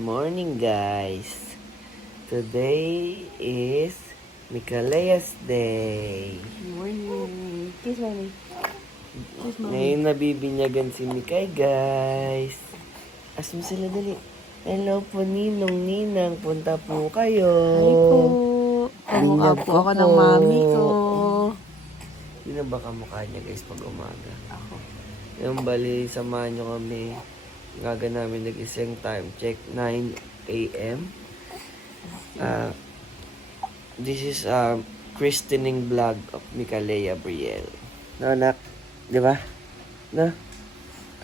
morning, guys. Today is Mikaleya's Day. Morning. Kiss mommy. Kiss mommy. Ngayon nabibinyagan si Mikay, guys. Asmo sila dali. Hello po, Ninong. Punta po kayo. Hi po. Kamukha Binyag po ko ako po. ng mami ko. Yun na ba kamukha niya, guys, pag umaga? Ako. Yung bali, samahan nyo kami. Gaga namin nag-isang time check, 9 a.m. This is christening vlog of Mikaleya Brielle. No, anak? Di ba? No?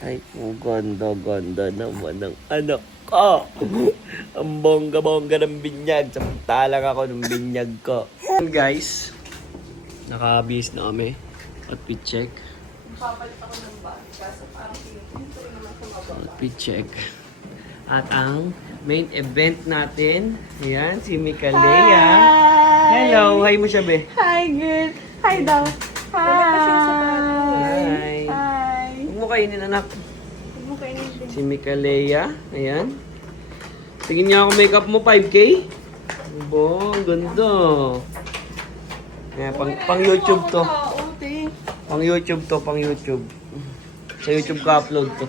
Ay, ganda naman ng anak ko. Ang bongga-bongga ng binyag. Samantalang ako ng binyag ko. Guys, nakabihis na kami. Outfit check. Outfit check. At ang main event natin, ayan, si Mikaleya. Hello, hi mo siya, be. Hi, good. Hi daw. Hi. Hi. Huwag mo kainin, anak. Huwag mo kainin din. Si Mikaleya, ayan. Tingin niya ako makeup mo, 5K? Abo, ang ganda. Ayan, pang YouTube to. Pang YouTube to, pang YouTube. Sa YouTube ka upload to.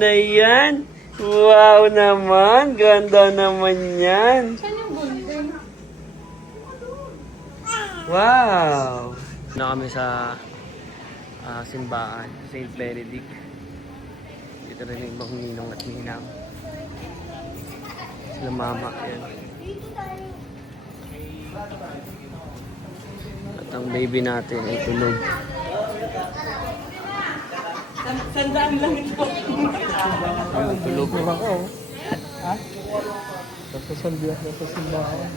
Na yan. Wow naman. Ganda naman yan. Saan yung golden? Wow. Na kami sa simbahan. St. Benedict. Dito rin yung ibang ninong at ninang. Sila mama. Yan. At ang baby natin ay tulog. Sandaan lang ito. Ayun, tulog. Ha? Sa simbahan.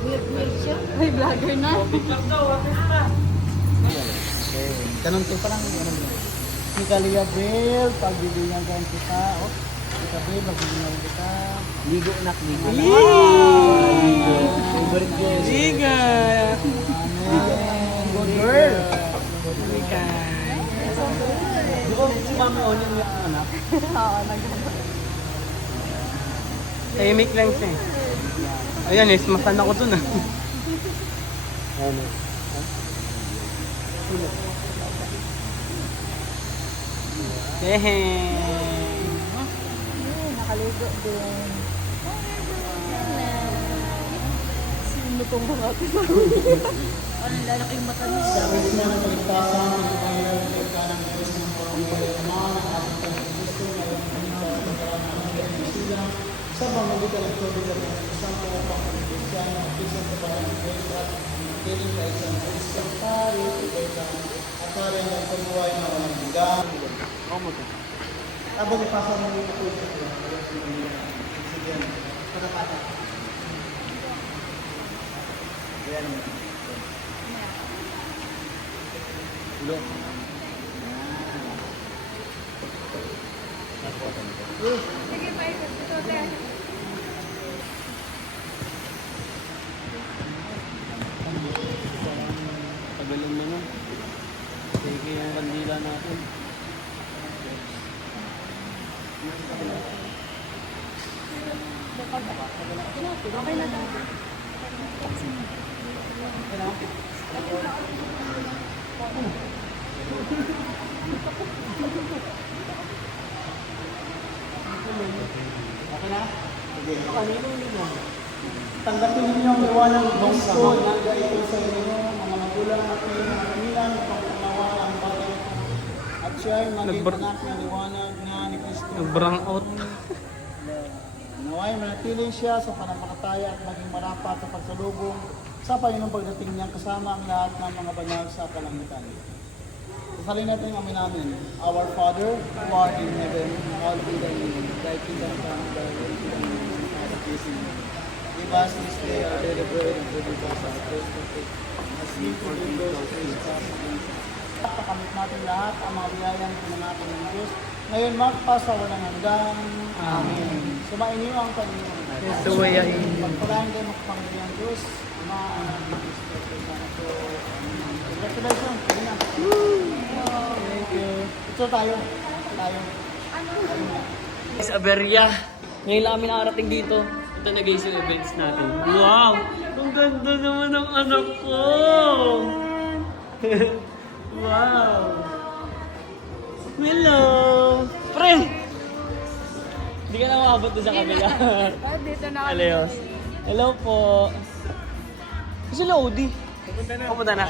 Weird siya. Ay, vlogger na. Ganun to parang ano mo. Si Kalia Bell, pagbibigyan ka kita. Oh, si Kabel, pagbibigyan kita. Ligo, nak. Ligo. Favorite guest. Liga. Good girl. Liga. Di ba si Mami Onin yung anak? Oo, nagkakaroon. Tahimik lang siya. Ayan, ismasan ako dun ah. Ano? Nakaligo din. Sino tong mga ito? Ano, lalaki yung mata niya. Sa pamamagitan ng tubig at ng isang pangapang Kristiyan, ang kisang kabahan ng Diyos at kiling ka isang Kristiyang pari, ikaw isang akari ng pagbuhay na walang hanggan. Habang ipasa mo yung tubig ko, sige, patapata. Ayan mo. Look. Tagalin mo na. Sige yung kandila natin. Okay na daw. Okay na? Sige. Tanggapin ninyo ang liwanag ng gusto na gaito sa inyo, mga magulang at mga kanilang pagpanawa ang bagay ito. At siya ay maging anak ng liwanag na ni Kristo. Nag-brang out. Naway manatili siya sa panampalataya at maging marapat sa pagsalubong sa Panginoong pagdating niya kasama ang lahat ng mga banal sa kalangitan. Sasalin natin ang amin namin. Our Father, who art in heaven, hallowed be thy name. Thy kingdom come, thy will be done on earth as it is in heaven. Give us this day our daily bread and forgive us our trespasses, as we forgive those who trespass against us. Pakamit natin lahat ang mga biyayang pinangatin ng Diyos. Ngayon magpasa walang hanggan. Amen. Sumainyo ang Panginoon. Sumayain. Pagpalain kayo magpangyayang Diyos, Ama, Anak, at Espiritu Santo. Amen. Congratulations! Sige na. Thank you. Ito tayo. Guys, Aberia. Ngayon lang kami nakarating dito. Ito na guys yung events natin. Wow! Ang ganda naman ng anak ko! Wow! Hello! Pre! Hindi ka na makabot doon sa kabila. Dito na kami. Aleos. Hello po. Kasi Lodi. Pupunta na.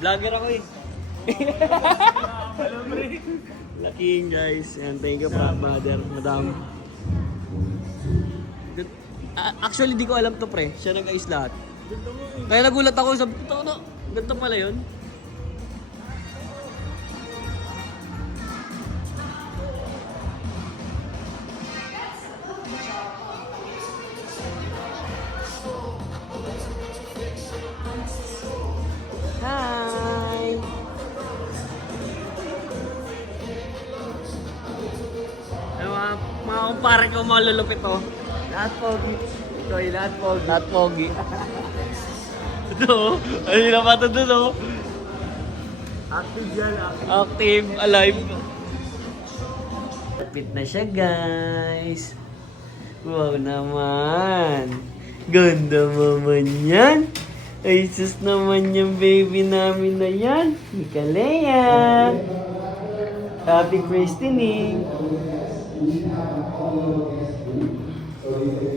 Vlogger ako eh. Laking guys. And thank you pa, mother, madam. Actually, di ko alam to pre. Siya nag-ayos lahat. Kaya nagulat ako. Sabi ko, no, ganito pala yun. Hi! Ano mga kumpare ko malulupit to. Lahat pogi. Ito ay lahat pogi. Lahat pogi. Ito, ayun na pa ito doon oh. Active yan, active, alive. Lapit na siya guys. Wow naman. Ganda naman yan. Ay sus naman yung baby namin na yan. Mika Lea. Happy christening.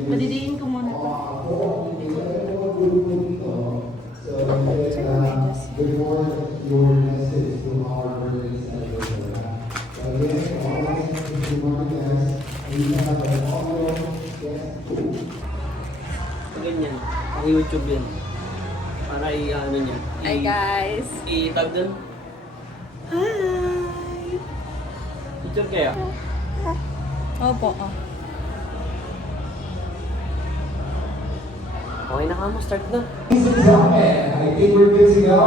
Madidiin ko muna to. Ganyan. Ang YouTube yan. Para i-ano niya. Hi guys. I-tag doon. Hi! Picture kaya? Opo. Okay na ka mo, start na. Ladies and gentlemen, I think we're good to go.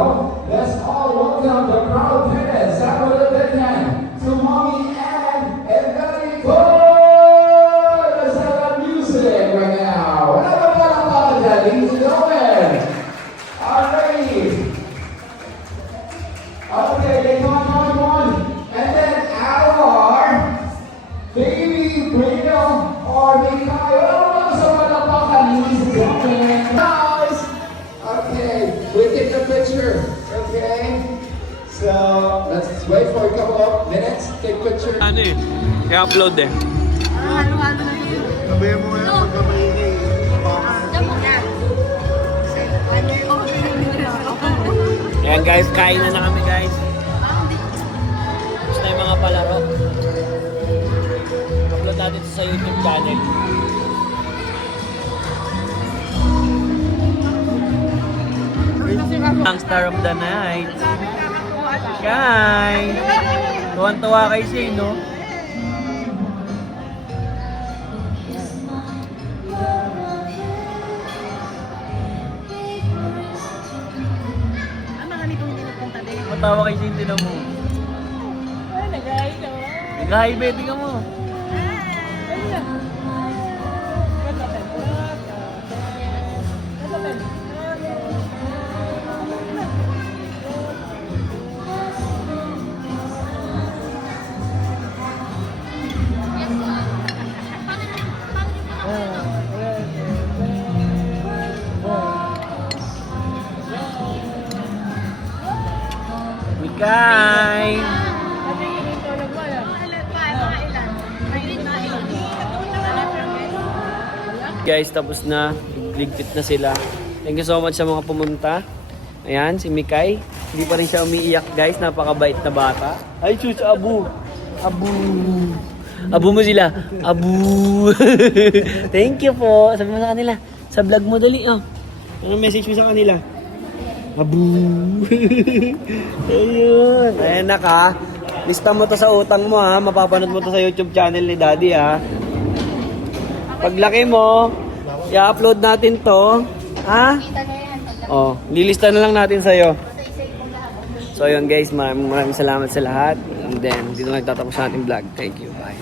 Let's all welcome the proud parents. Have a little hand to Mommy and Enrico. Let's have that music right now. Whatever about that, ladies and gentlemen. All right. Okay, they come on. And then our baby Bruno or Mikhail. Ladies and gentlemen. Guys! Okay, we take the picture, okay? So, let's wait for a couple of minutes, take picture. Ano eh? I-upload eh. Halo-halo na yun. Sabihin mo ngayon, magkamaingay. Damo yan. Ayan guys, kain na kami guys. Tapos na yung mga palaro. Upload natin sa YouTube channel. Ang star of the night. Kai! Tuwan-tuwa kay Shay, no? Marami kong pinupunta din. Matawa kay Shay, tinan mo. Ay, nag-hi ka. Nag-hi, betting ka mo. Mikay! Guys, tapos na. Ligpit na sila. Thank you so much sa mga pumunta. Ayan, si Mikay. Hindi pa rin siya umiiyak, guys. Napakabait na bata. Ay, sus, Abu. Abu. Abu mo sila. Abu. Thank you po. Sabi mo sa kanila. Sa vlog mo dali, oh. Ano message mo sa kanila? Abu. Ayun. Ayan na ka. Lista mo to sa utang mo, ha. Mapapanood mo to sa YouTube channel ni Daddy, ha. Paglaki mo, i-upload natin to. Ha? Oh, lilista na lang natin sa'yo. So yun guys, maraming salamat sa lahat. And then, dito nagtatapos sa ating vlog. Thank you. Bye.